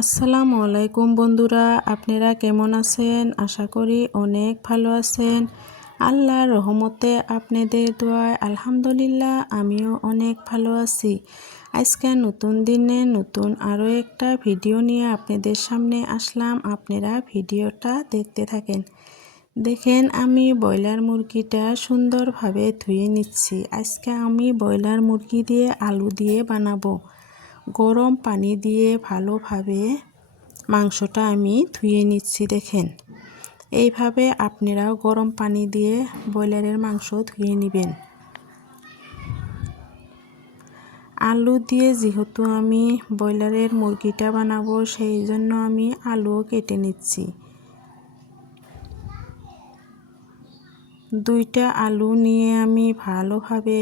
আসসালামু আলাইকুম বন্ধুরা, আপনারা কেমন আছেন? আশা করি অনেক ভালো আছেন। আল্লাহর রহমতে আপনাদের দোয়ায় আলহামদুলিল্লাহ আমিও অনেক ভালো আছি। আজকে নতুন দিনে নতুন আরও একটা ভিডিও নিয়ে আপনাদের সামনে আসলাম। আপনারা ভিডিওটা দেখতে থাকেন। দেখেন আমি ব্রয়লার মুরগিটা সুন্দরভাবে ধুয়ে নিচ্ছি। আজকে আমি ব্রয়লার মুরগি দিয়ে আলু দিয়ে বানাবো। গরম পানি দিয়ে ভালোভাবে মাংসটা আমি ধুয়ে নিচ্ছি। দেখেন এইভাবে আপনারাও গরম পানি দিয়ে ব্রয়লারের মাংস ধুয়ে নেবেন। আলু দিয়ে যেহেতু আমি ব্রয়লারের মুরগিটা বানাবো, সেই জন্য আমি আলুও কেটে নিচ্ছি। দুইটা আলু নিয়ে আমি ভালোভাবে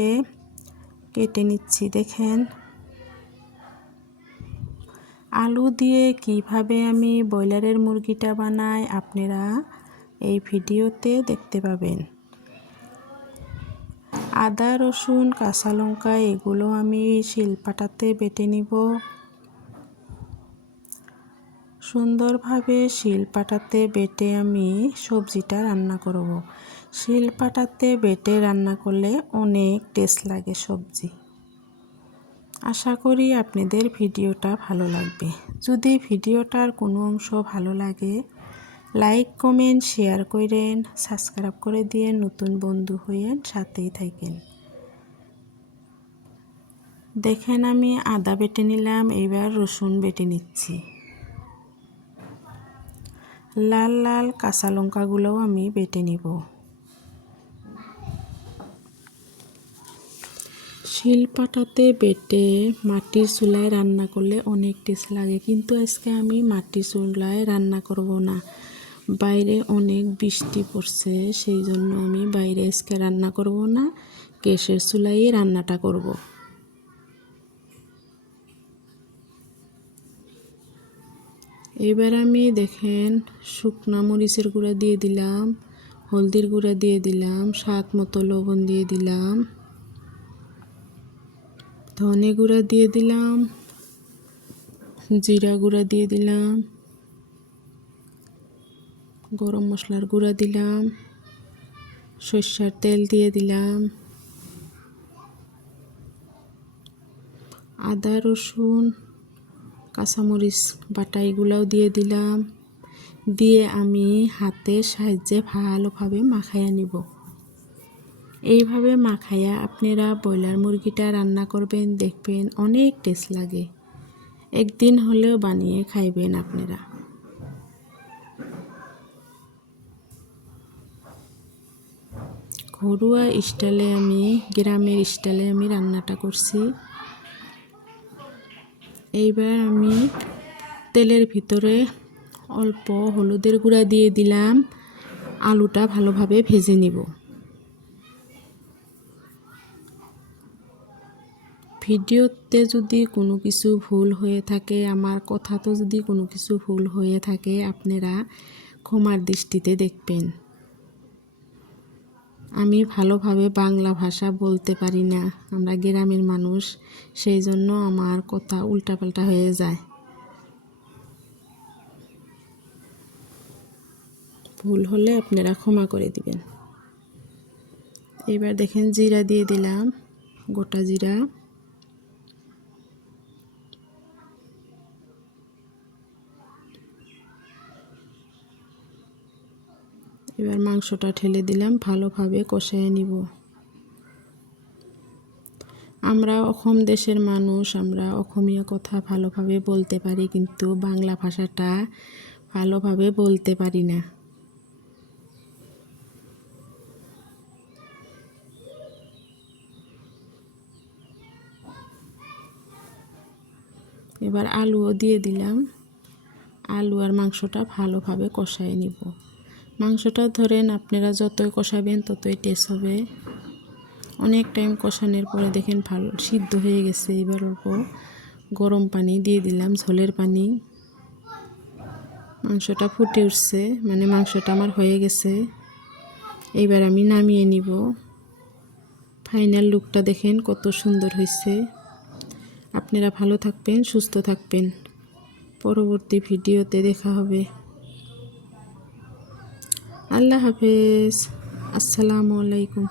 কেটে নিচ্ছি। দেখেন আলু দিয়ে কিভাবে আমি ব্রয়লারের মুরগিটা বানাই আপনারা এই ভিডিওতে দেখতে পাবেন। আদা রসুন কাঁচা লঙ্কা এগুলো আমি শিলপাটাতে বেটে নিব। সুন্দরভাবে শিলপাটাতে বেটে আমি সবজিটা রান্না করব। শিলপাটাতে বেটে রান্না করলে অনেক টেস্ট লাগে সবজি। আশা করি আপনাদের ভিডিওটা ভালো লাগবে। যদি ভিডিওটার কোনো অংশ ভালো লাগে লাইক কমেন্ট শেয়ার করেন, সাবস্ক্রাইব করে দিয়ে নতুন বন্ধু হয়েন, সাথেই থাকেন। দেখেন আমি আদা বেটে নিলাম, এবার রসুন বেটে নিচ্ছি। লাল লাল কাঁচা লঙ্কাগুলোও আমি বেটে নিব। শিলপাটাতে বেটে মাটির চুলায় রান্না করলে অনেক টেস্ট লাগে, কিন্তু আজকে আমি মাটির চুলায় রান্না করব না। বাইরে অনেক বৃষ্টি পড়ছে, সেই জন্য আমি বাইরে আজকে রান্না করব না, গ্যাসের চুলায় রান্নাটা করব। এবার আমি দেখেন শুকনা মরিচের গুঁড়া দিয়ে দিলাম, হলদির গুঁড়া দিয়ে দিলাম, স্বাদ মতো লবণ দিয়ে দিলাম, ধনে গুঁড়া দিয়ে দিলাম, জিরা গুঁড়া দিয়ে দিলাম, গরম মশলার গুঁড়া দিলাম, সরষের তেল দিয়ে দিলাম, আদা রসুন কাঁচামরিচ বাটা এগুলাও দিয়ে দিলাম। দিয়ে আমি হাতের সাহায্যে ভালোভাবে মাখাইয়া নিব। এইভাবে মাখাইয়া আপনারা ব্রয়লার মুরগিটা রান্না করবেন, দেখবেন অনেক টেস্ট লাগে। একদিন হলেও বানিয়ে খাইবেন আপনারা। ঘরোয়া স্টাইলে আমি গ্রামের স্টাইলে আমি রান্নাটা করছি। এইবার আমি তেলের ভিতরে অল্প হলুদের গুঁড়া দিয়ে দিলাম, আলুটা ভালোভাবে ভেজে নিব। ভিডিওতে যদি কোনো কিছু ভুল হয়ে থাকে, আমার কথাতে যদি কোনো কিছু ভুল হয়ে থাকে আপনারা ক্ষমার দৃষ্টিতে দেখবেন। আমি ভালোভাবে বাংলা ভাষা বলতে পারি না, আমরা গ্রামের মানুষ, সেই জন্য আমার কথা উল্টাপাল্টা হয়ে যায়। ভুল হলে আপনারা ক্ষমা করে দিবেন। এবার দেখেন জিরা দিয়ে দিলাম, গোটা জিরা, এবার মাংসটা ঢেলে দিলাম, ভালোভাবে কষিয়ে নিব। আমরা অসম দেশের মানুষ, আমরা অসমীয়া কথা ভালোভাবে বলতে পারি, কিন্তু বাংলা ভাষাটা ভালোভাবে বলতে পারি না। এবার আলুও দিয়ে দিলাম, আলু আর মাংসটা ভালোভাবে কষিয়ে নিব। মাংসটা ধরেন আপনারা যতই কষাবেন ততই টেস্ট হবে। অনেক টাইম কষানোর পরে দেখেন ভালো সিদ্ধ হয়ে গেছে। এবার অল্প গরম পানি দিয়ে দিলাম, ঝোলের পানি। মাংসটা ফুটে উঠছে, মানে মাংসটা আমার হয়ে গেছে। এইবার আমি নামিয়ে নিব। ফাইনাল লুকটা দেখেন কত সুন্দর হয়েছে। আপনারা ভালো থাকবেন, সুস্থ থাকবেন। পরবর্তী ভিডিওতে দেখা হবে। আল্লাহ হাফেজ। আসসালামু আলাইকুম।